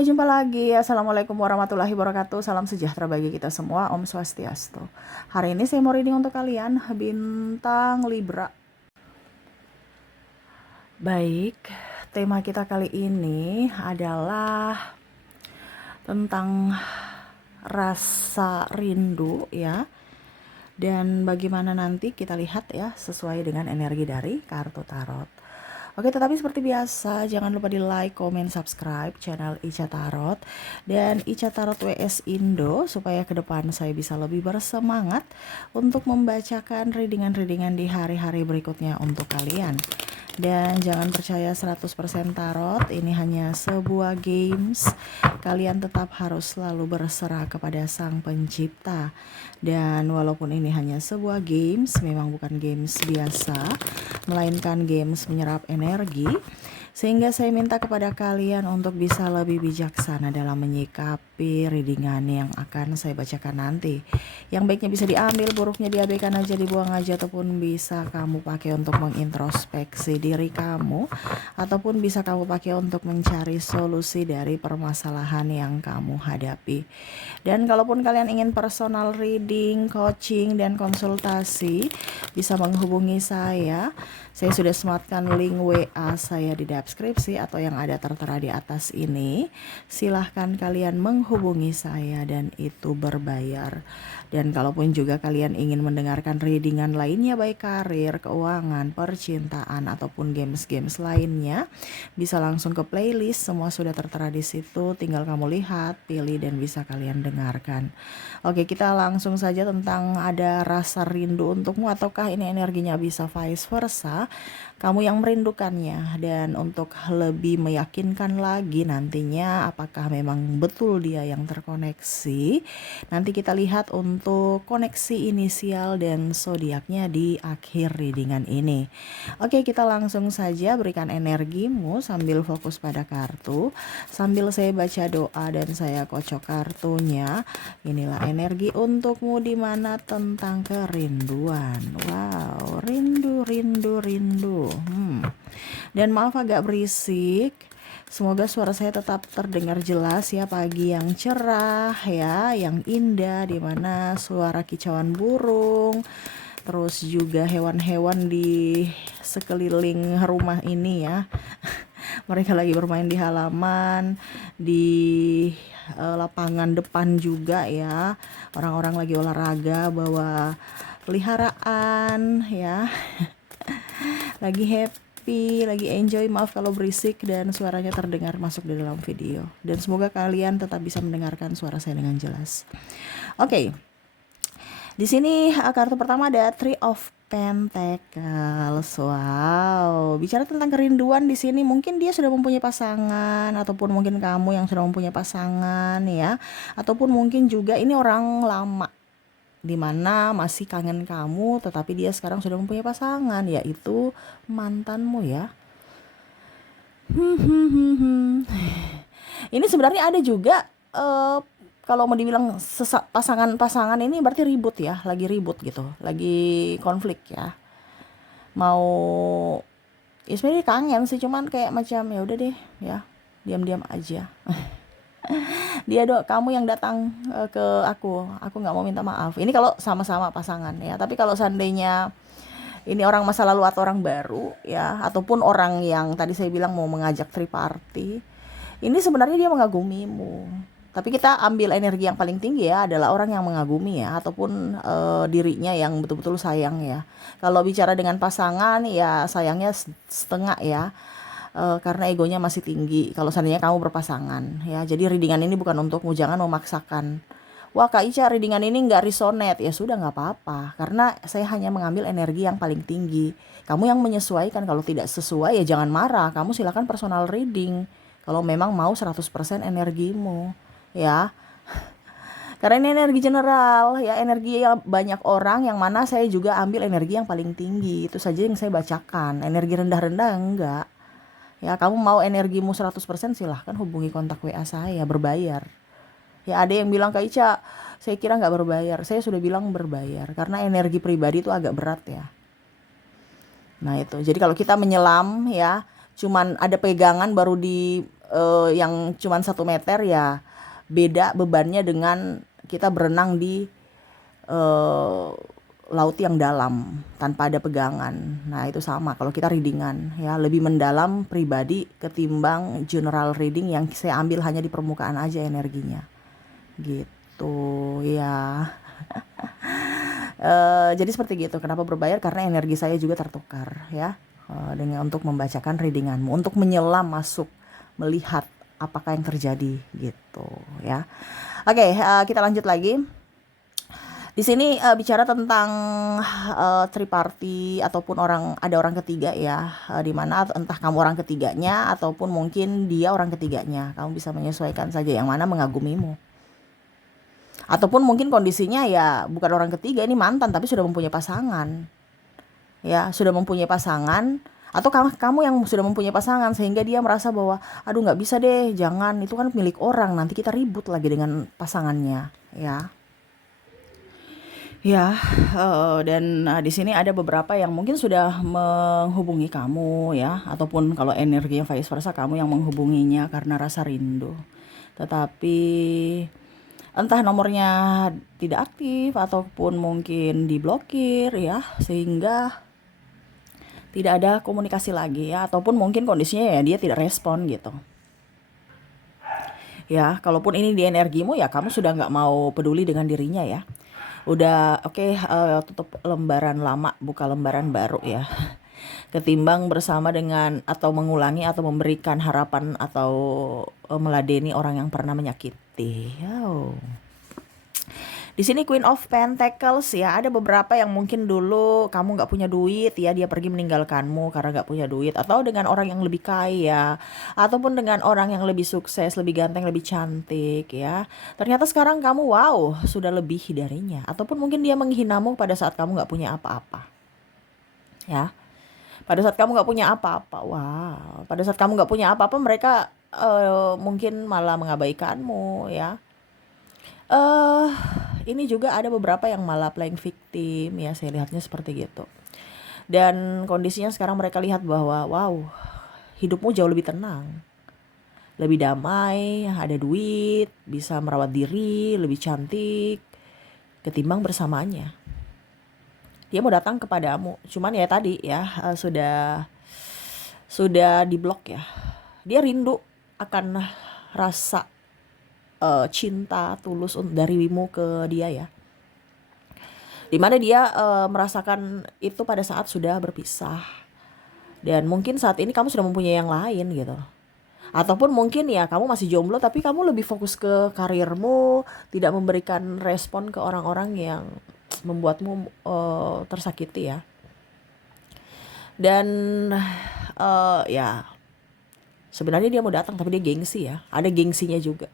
Hai, jumpa lagi. Assalamualaikum warahmatullahi wabarakatuh. Salam sejahtera bagi kita semua. Om Swastiastu. Hari ini saya mau reading untuk kalian bintang Libra. Baik, tema kita kali ini adalah tentang rasa rindu ya. Dan bagaimana nanti kita lihat ya sesuai dengan energi dari kartu tarot. Oke, tetapi seperti biasa, jangan lupa di like, komen, subscribe channel Ica Tarot dan Ica Tarot WS Indo supaya ke depan saya bisa lebih bersemangat untuk membacakan readingan-readingan di hari-hari berikutnya untuk kalian. Dan jangan percaya 100% tarot, ini hanya sebuah games. Kalian tetap harus selalu berserah kepada Sang Pencipta. Dan walaupun ini hanya sebuah games, memang bukan games biasa, melainkan games menyerap energi, sehingga saya minta kepada kalian untuk bisa lebih bijaksana dalam menyikapi readingan yang akan saya bacakan nanti. Yang baiknya bisa diambil, buruknya diabaikan aja, dibuang aja, ataupun bisa kamu pakai untuk mengintrospeksi diri kamu, ataupun bisa kamu pakai untuk mencari solusi dari permasalahan yang kamu hadapi. Dan kalaupun kalian ingin personal reading, coaching, dan konsultasi, bisa menghubungi saya. Saya sudah sematkan link WA saya di deskripsi atau yang ada tertera di atas ini. Silahkan kalian menghubungi saya dan itu berbayar. Dan kalaupun juga kalian ingin mendengarkan readingan lainnya baik karir, keuangan, percintaan ataupun games-games lainnya, bisa langsung ke playlist, semua sudah tertera di situ. Tinggal kamu lihat, pilih dan bisa kalian dengarkan. Oke, kita langsung saja tentang ada rasa rindu untukmu ataukah ini energinya bisa vice versa. Kamu yang merindukannya, dan untuk lebih meyakinkan lagi nantinya apakah memang betul dia yang terkoneksi, nanti kita lihat untuk koneksi inisial dan zodiaknya di akhir readingan ini. Oke, kita langsung saja berikan energimu sambil fokus pada kartu, sambil saya baca doa dan saya kocok kartunya. Inilah energi untukmu di mana tentang kerinduan. Wow, rindu. Dan maaf agak berisik. Semoga suara saya tetap terdengar jelas ya, pagi yang cerah ya, yang indah, di mana suara kicauan burung, terus juga hewan-hewan di sekeliling rumah ini ya. Mereka lagi bermain di halaman, di lapangan depan juga ya. Orang-orang lagi olahraga bawa peliharaan ya. Lagi happy, lagi enjoy. Maaf kalau berisik dan suaranya terdengar masuk di dalam video. Dan semoga kalian tetap bisa mendengarkan suara saya dengan jelas. Oke. Di sini kartu pertama ada Three of Pentacles. Wow, bicara tentang kerinduan di sini, mungkin dia sudah mempunyai pasangan ataupun mungkin kamu yang sudah mempunyai pasangan ya. Ataupun mungkin juga ini orang lama dimana masih kangen kamu, tetapi dia sekarang sudah mempunyai pasangan, yaitu mantanmu ya. Ini sebenarnya ada juga kalau mau dibilang pasangan ini berarti ribut ya, lagi ribut gitu, lagi konflik ya. Mau ya sebenarnya kangen sih, cuman kayak macam ya udah deh ya, diam-diam aja. Dia kamu yang datang ke aku nggak mau minta maaf. Ini kalau sama-sama pasangan ya. Tapi kalau seandainya ini orang masa lalu atau orang baru ya, ataupun orang yang tadi saya bilang mau mengajak triparty, ini sebenarnya dia mengagumimu. Tapi kita ambil energi yang paling tinggi ya, adalah orang yang mengagumi ya, ataupun dirinya yang betul-betul sayang ya. Kalau bicara dengan pasangan ya sayangnya setengah ya. Karena egonya masih tinggi kalau seandainya kamu berpasangan ya. Jadi readingan ini bukan untukmu, jangan memaksakan. Wah Kak Ica, readingan ini nggak resonate, ya sudah nggak apa-apa, karena saya hanya mengambil energi yang paling tinggi. Kamu yang menyesuaikan, kalau tidak sesuai ya jangan marah, kamu silakan personal reading kalau memang mau 100% energimu ya. Karena ini energi general ya, energi yang banyak orang, yang mana saya juga ambil energi yang paling tinggi, itu saja yang saya bacakan. Energi rendah-rendah enggak. Ya, kamu mau energimu 100% silahkan hubungi kontak WA saya, berbayar. Ya, ada yang bilang Kak Ica, saya kira nggak berbayar. Saya sudah bilang berbayar, karena energi pribadi itu agak berat ya. Nah itu, jadi kalau kita menyelam ya, cuman ada pegangan baru yang cuman 1 meter ya beda bebannya dengan kita berenang di eh, laut yang dalam tanpa ada pegangan. Nah, itu sama kalau kita readingan ya, lebih mendalam pribadi ketimbang general reading yang saya ambil hanya di permukaan aja energinya. Gitu ya. Jadi seperti gitu. Kenapa berbayar? Karena energi saya juga tertukar ya. Dengan untuk membacakan readinganmu, untuk menyelam masuk, melihat apakah yang terjadi gitu ya. Oke, kita lanjut lagi. Di sini bicara tentang triparty ataupun ada orang ketiga ya, di mana entah kamu orang ketiganya ataupun mungkin dia orang ketiganya. Kamu bisa menyesuaikan saja yang mana mengagumimu. Ataupun mungkin kondisinya ya bukan orang ketiga, ini mantan tapi sudah mempunyai pasangan. Ya, sudah mempunyai pasangan, atau kamu yang sudah mempunyai pasangan sehingga dia merasa bahwa aduh nggak bisa deh, jangan, itu kan milik orang, nanti kita ribut lagi dengan pasangannya ya. Ya, dan di sini ada beberapa yang mungkin sudah menghubungi kamu ya, ataupun kalau energinya vice versa kamu yang menghubunginya karena rasa rindu. Tetapi entah nomornya tidak aktif ataupun mungkin diblokir ya, sehingga tidak ada komunikasi lagi ya, ataupun mungkin kondisinya ya dia tidak respon gitu. Ya, kalaupun ini di energimu ya kamu sudah nggak mau peduli dengan dirinya ya. Udah oke, tutup lembaran lama, buka lembaran baru ya. Ketimbang bersama dengan atau mengulangi atau memberikan harapan atau meladeni orang yang pernah menyakiti. Oh. Di sini Queen of Pentacles ya, ada beberapa yang mungkin dulu kamu nggak punya duit ya, dia pergi meninggalkanmu karena nggak punya duit, atau dengan orang yang lebih kaya, ataupun dengan orang yang lebih sukses, lebih ganteng, lebih cantik ya. Ternyata sekarang kamu wow sudah lebih darinya, ataupun mungkin dia menghinamu pada saat kamu nggak punya apa-apa ya. Pada saat kamu nggak punya apa-apa, wow. Pada saat kamu nggak punya apa-apa, mereka mungkin malah mengabaikanmu ya. Ini juga ada beberapa yang malah playing victim ya, saya lihatnya seperti gitu. Dan kondisinya sekarang mereka lihat bahwa wow, hidupmu jauh lebih tenang, lebih damai, ada duit, bisa merawat diri, lebih cantik ketimbang bersamanya. Dia mau datang kepadamu, cuman ya tadi ya sudah diblok ya. Dia rindu akan rasa cinta tulus darimu ke dia ya, dimana dia merasakan itu pada saat sudah berpisah, dan mungkin saat ini kamu sudah mempunyai yang lain gitu, ataupun mungkin ya kamu masih jomblo tapi kamu lebih fokus ke karirmu, tidak memberikan respon ke orang-orang yang membuatmu tersakiti ya. Dan ya sebenarnya dia mau datang tapi dia gengsi ya, ada gengsinya juga.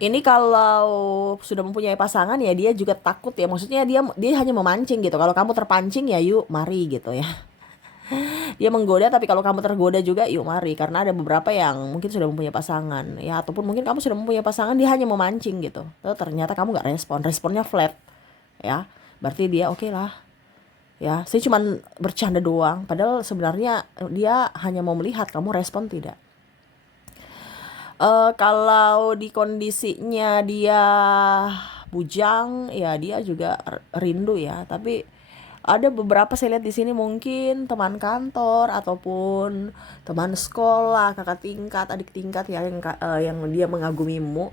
Ini kalau sudah mempunyai pasangan ya dia juga takut ya, maksudnya dia hanya memancing gitu. Kalau kamu terpancing ya yuk mari gitu ya. Dia menggoda, tapi kalau kamu tergoda juga yuk mari, karena ada beberapa yang mungkin sudah mempunyai pasangan ya, ataupun mungkin kamu sudah mempunyai pasangan, dia hanya memancing gitu. Lalu ternyata kamu nggak responnya flat ya, berarti dia oke lah ya, saya cuma bercanda doang, padahal sebenarnya dia hanya mau melihat kamu respon tidak. Kalau di kondisinya dia bujang ya dia juga rindu ya, tapi ada beberapa saya lihat di sini mungkin teman kantor ataupun teman sekolah, kakak tingkat, adik tingkat ya, yang dia mengagumimu,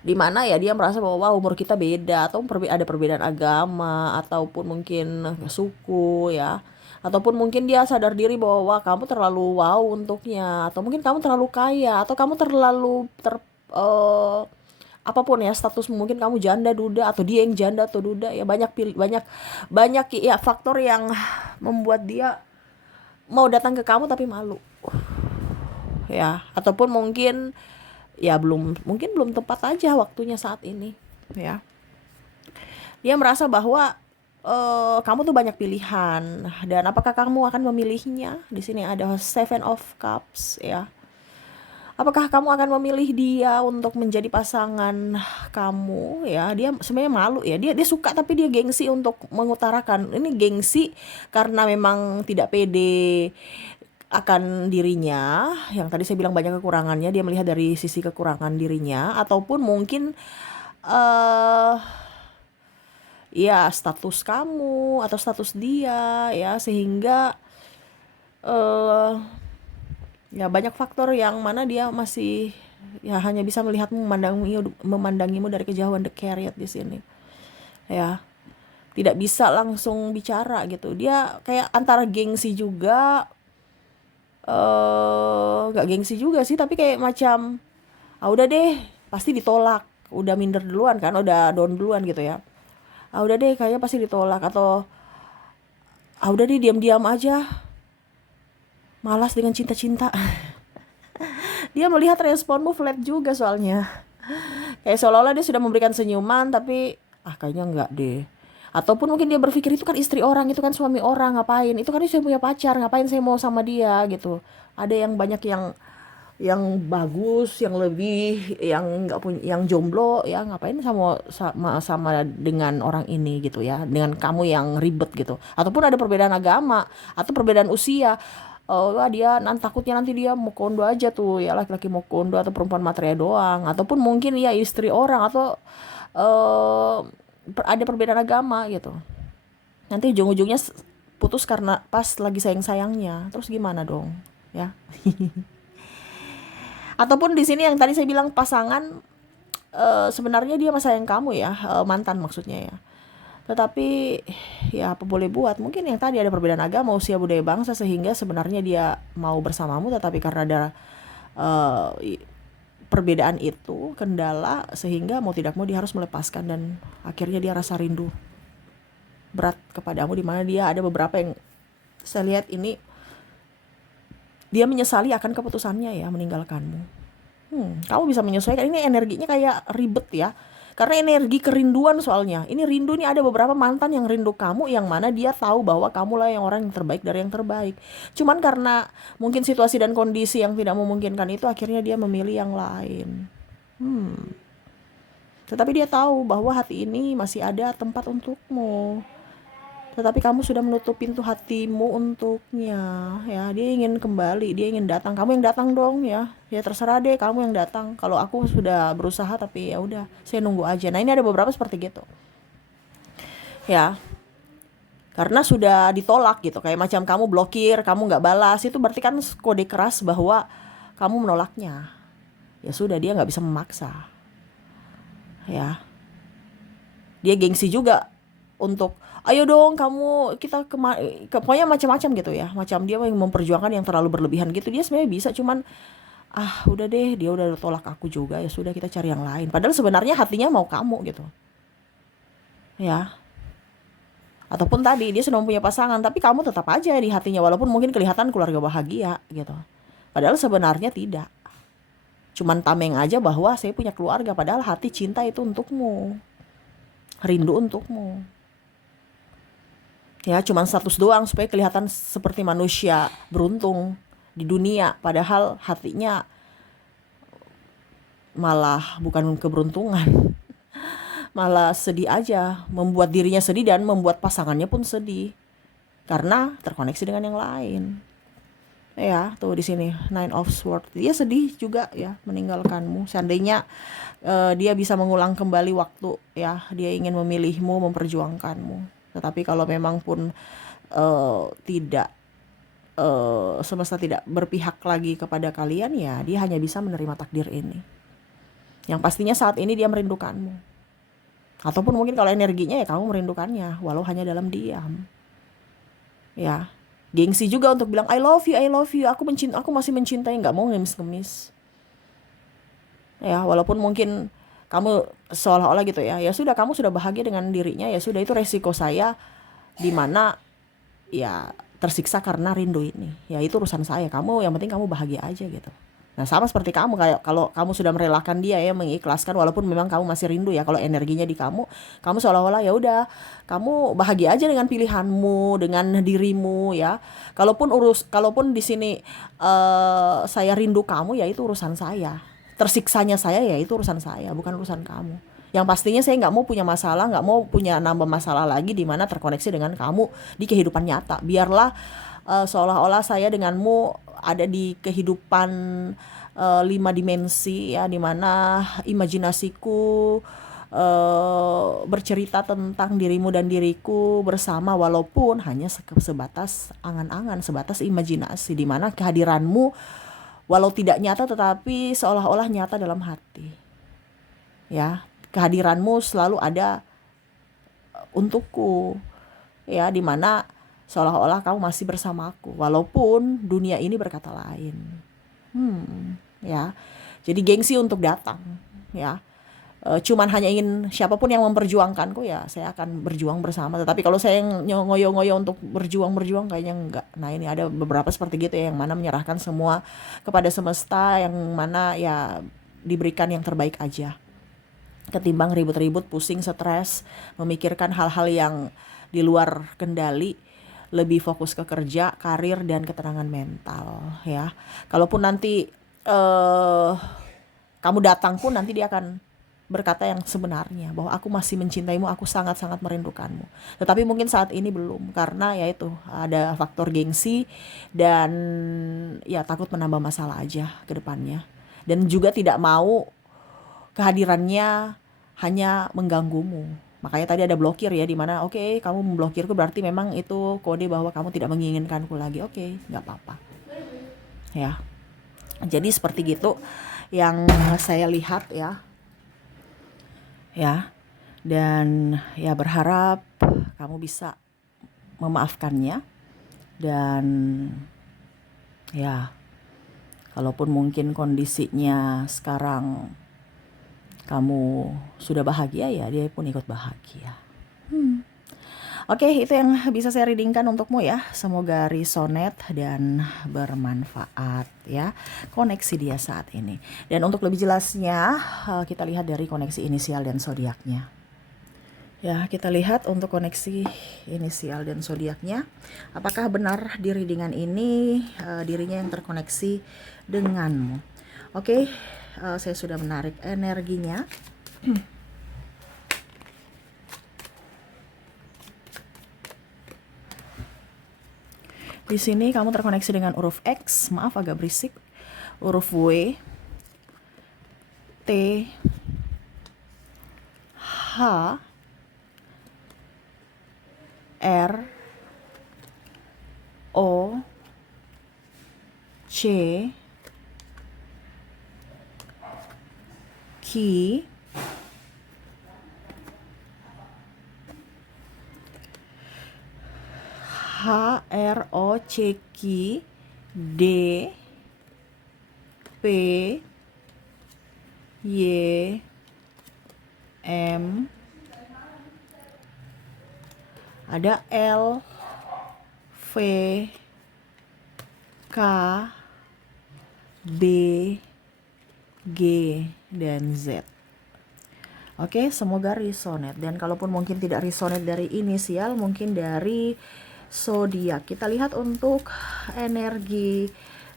dimana ya dia merasa bahwa wah, umur kita beda, atau ada perbedaan agama ataupun mungkin suku ya, ataupun mungkin dia sadar diri bahwa wah, kamu terlalu wow untuknya, atau mungkin kamu terlalu kaya, atau kamu terlalu apapun ya status, mungkin kamu janda duda atau dia yang janda atau duda ya, banyak ya faktor yang membuat dia mau datang ke kamu tapi malu ya, ataupun mungkin ya mungkin belum tepat aja waktunya saat ini ya. Dia merasa bahwa kamu tuh banyak pilihan, dan apakah kamu akan memilihnya? Di sini ada 7 of Cups ya. Apakah kamu akan memilih dia untuk menjadi pasangan kamu ya? Dia sebenarnya malu ya. Dia suka tapi dia gengsi untuk mengutarakan. Ini gengsi karena memang tidak pede akan dirinya, yang tadi saya bilang banyak kekurangannya, dia melihat dari sisi kekurangan dirinya, ataupun mungkin eh ya status kamu atau status dia ya, sehingga eh ya banyak faktor yang mana dia masih ya hanya bisa melihatmu, memandangimu dari kejauhan, the carrot di sini ya, tidak bisa langsung bicara gitu. Dia kayak antara gengsi juga, nggak gengsi juga sih, tapi kayak macam udah deh pasti ditolak, udah minder duluan kan, udah down duluan gitu ya. Udah deh kayaknya pasti ditolak, atau udah deh diam-diam aja, malas dengan cinta-cinta. Dia melihat responmu flat juga soalnya, kayak seolah-olah dia sudah memberikan senyuman, tapi kayaknya enggak deh. Ataupun mungkin dia berpikir itu kan istri orang, itu kan suami orang, ngapain, itu kan dia sudah punya pacar, ngapain saya mau sama dia gitu. Ada yang banyak yang bagus, yang lebih, yang nggak punya, yang jomblo ya, ngapain sama dengan orang ini gitu ya, dengan kamu yang ribet gitu. Ataupun ada perbedaan agama atau perbedaan usia. Wah, dia takutnya nanti dia mau kondo aja tuh ya, laki-laki mau kondo atau perempuan materia doang, ataupun mungkin ya istri orang, atau eh ada perbedaan agama gitu. Nanti ujung-ujungnya putus karena pas lagi sayang-sayangnya, terus gimana dong ya. Ataupun di sini yang tadi saya bilang pasangan, sebenarnya dia masih sayang kamu ya, mantan maksudnya ya. Tetapi ya apa boleh buat, mungkin yang tadi ada perbedaan agama, usia, budaya, bangsa, sehingga sebenarnya dia mau bersamamu, tetapi karena ada perbedaan itu kendala, sehingga mau tidak mau dia harus melepaskan, dan akhirnya dia rasa rindu berat kepadamu, dimana dia ada beberapa yang saya lihat ini dia menyesali akan keputusannya ya, meninggalkanmu. Kamu bisa menyesuaikan, ini energinya kayak ribet ya, karena energi kerinduan soalnya. Ini rindu, ini ada beberapa mantan yang rindu kamu, yang mana dia tahu bahwa kamu lah yang orang yang terbaik dari yang terbaik. Cuman karena mungkin situasi dan kondisi yang tidak memungkinkan itu, akhirnya dia memilih yang lain. Tetapi dia tahu bahwa hati ini masih ada tempat untukmu. Tetapi kamu sudah menutup pintu hatimu untuknya ya. Dia ingin kembali, dia ingin datang. Kamu yang datang dong ya. Ya terserah deh, kamu yang datang. Kalau aku sudah berusaha, tapi ya udah, saya nunggu aja. Nah, ini ada beberapa seperti gitu. Ya. Karena sudah ditolak gitu. Kayak macam kamu blokir, kamu nggak balas, itu berarti kan kode keras bahwa kamu menolaknya. Ya sudah, dia nggak bisa memaksa. Ya. Dia gengsi juga untuk ayo dong kamu, kita pokoknya macam-macam gitu ya, macam dia yang memperjuangkan yang terlalu berlebihan gitu. Dia sebenarnya bisa, cuman udah deh, dia udah tolak aku juga, ya sudah kita cari yang lain, padahal sebenarnya hatinya mau kamu gitu ya. Ataupun tadi dia sudah punya pasangan, tapi kamu tetap aja di hatinya, walaupun mungkin kelihatan keluarga bahagia gitu, padahal sebenarnya tidak, cuman tameng aja bahwa saya punya keluarga, padahal hati cinta itu untukmu, rindu untukmu. Ya, cuman status doang supaya kelihatan seperti manusia beruntung di dunia, padahal hatinya malah bukan keberuntungan. Malah sedih aja, membuat dirinya sedih dan membuat pasangannya pun sedih karena terkoneksi dengan yang lain. Ya, tuh di sini Nine of Swords. Dia sedih juga ya meninggalkanmu. Seandainya dia bisa mengulang kembali waktu ya, dia ingin memilihmu, memperjuangkanmu. Tetapi kalau memang pun tidak, semesta tidak berpihak lagi kepada kalian, ya dia hanya bisa menerima takdir ini. Yang pastinya saat ini dia merindukanmu. Ataupun mungkin kalau energinya ya kamu merindukannya, walau hanya dalam diam. Ya, gengsi juga untuk bilang I love you, aku masih mencintai, nggak mau ngemis-ngemis. Ya, walaupun mungkin kamu seolah-olah gitu ya, ya sudah, kamu sudah bahagia dengan dirinya, ya sudah, itu resiko saya dimana ya tersiksa karena rindu ini, ya itu urusan saya, kamu yang penting kamu bahagia aja gitu. Nah, sama seperti kamu, kayak kalau kamu sudah merelakan dia ya, mengikhlaskan, walaupun memang kamu masih rindu ya, kalau energinya di kamu seolah-olah ya udah, kamu bahagia aja dengan pilihanmu, dengan dirimu ya. Kalaupun di sini saya rindu kamu, ya itu urusan saya. Tersiksanya saya, ya itu urusan saya, bukan urusan kamu. Yang pastinya saya nggak mau punya masalah, nggak mau punya nambah masalah lagi di mana terkoneksi dengan kamu di kehidupan nyata. Biarlah seolah-olah saya denganmu ada di kehidupan 5 dimensi ya, dimana imajinasiku bercerita tentang dirimu dan diriku bersama, walaupun hanya sebatas angan-angan, sebatas imajinasi, dimana kehadiranmu walau tidak nyata tetapi seolah-olah nyata dalam hati ya. Kehadiranmu selalu ada untukku ya, dimana seolah-olah kamu masih bersamaku walaupun dunia ini berkata lain. Ya, jadi gengsi untuk datang ya. Cuman hanya ingin siapapun yang memperjuangkanku ya saya akan berjuang bersama. Tetapi kalau saya ngoyo-ngoyo untuk berjuang kayaknya enggak. Nah ini ada beberapa seperti gitu ya, yang mana menyerahkan semua kepada semesta, yang mana ya diberikan yang terbaik aja, ketimbang ribut-ribut, pusing, stres, memikirkan hal-hal yang di luar kendali. Lebih fokus ke kerja, karir, dan ketenangan mental ya. Kalaupun nanti kamu datang pun nanti dia akan berkata yang sebenarnya, bahwa aku masih mencintaimu, aku sangat-sangat merindukanmu. Tetapi mungkin saat ini belum, karena ya itu ada faktor gengsi dan ya takut menambah masalah aja ke depannya. Dan juga tidak mau kehadirannya hanya mengganggumu. Makanya tadi ada blokir ya, dimana oke, kamu memblokirku berarti memang itu kode bahwa kamu tidak menginginkanku lagi. Oke, nggak apa-apa ya. Jadi seperti gitu yang saya lihat ya. Dan ya berharap kamu bisa memaafkannya. Dan ya kalaupun mungkin kondisinya sekarang kamu sudah bahagia, ya dia pun ikut bahagia. Oke, itu yang bisa saya readingkan untukmu ya. Semoga resonate dan bermanfaat ya, koneksi dia saat ini. Dan untuk lebih jelasnya kita lihat dari koneksi inisial dan zodiaknya. Ya, kita lihat untuk koneksi inisial dan zodiaknya. Apakah benar di readingan ini dirinya yang terkoneksi denganmu? Oke, saya sudah menarik energinya. Di sini kamu terkoneksi dengan huruf X, maaf agak berisik, huruf W, T, H, R, O, C, Q, H, R, O, C, Q, D, P, Y, M, ada L, V, K, B, G, dan Z. Oke, semoga resonate. Dan kalaupun mungkin tidak resonate dari inisial, mungkin dari zodiak. Kita lihat untuk energi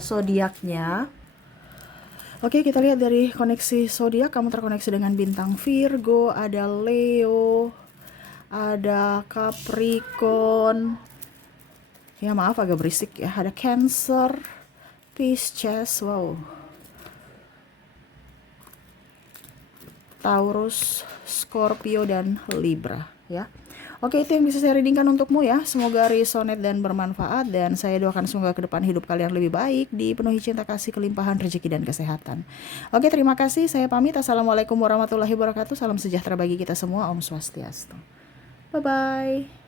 zodiaknya. Oke, kita lihat dari koneksi zodiak. Kamu terkoneksi dengan bintang Virgo, ada Leo, ada Capricorn. Ya maaf agak berisik ya. Ada Cancer, Pisces, wow, Taurus, Scorpio, dan Libra ya. Oke, itu yang bisa saya readingkan untukmu ya. Semoga resonate dan bermanfaat, dan saya doakan semoga ke depan hidup kalian lebih baik, dipenuhi cinta kasih, kelimpahan rezeki dan kesehatan. Oke, terima kasih. Saya pamit. Assalamualaikum warahmatullahi wabarakatuh. Salam sejahtera bagi kita semua. Om Swastiastu. Bye bye.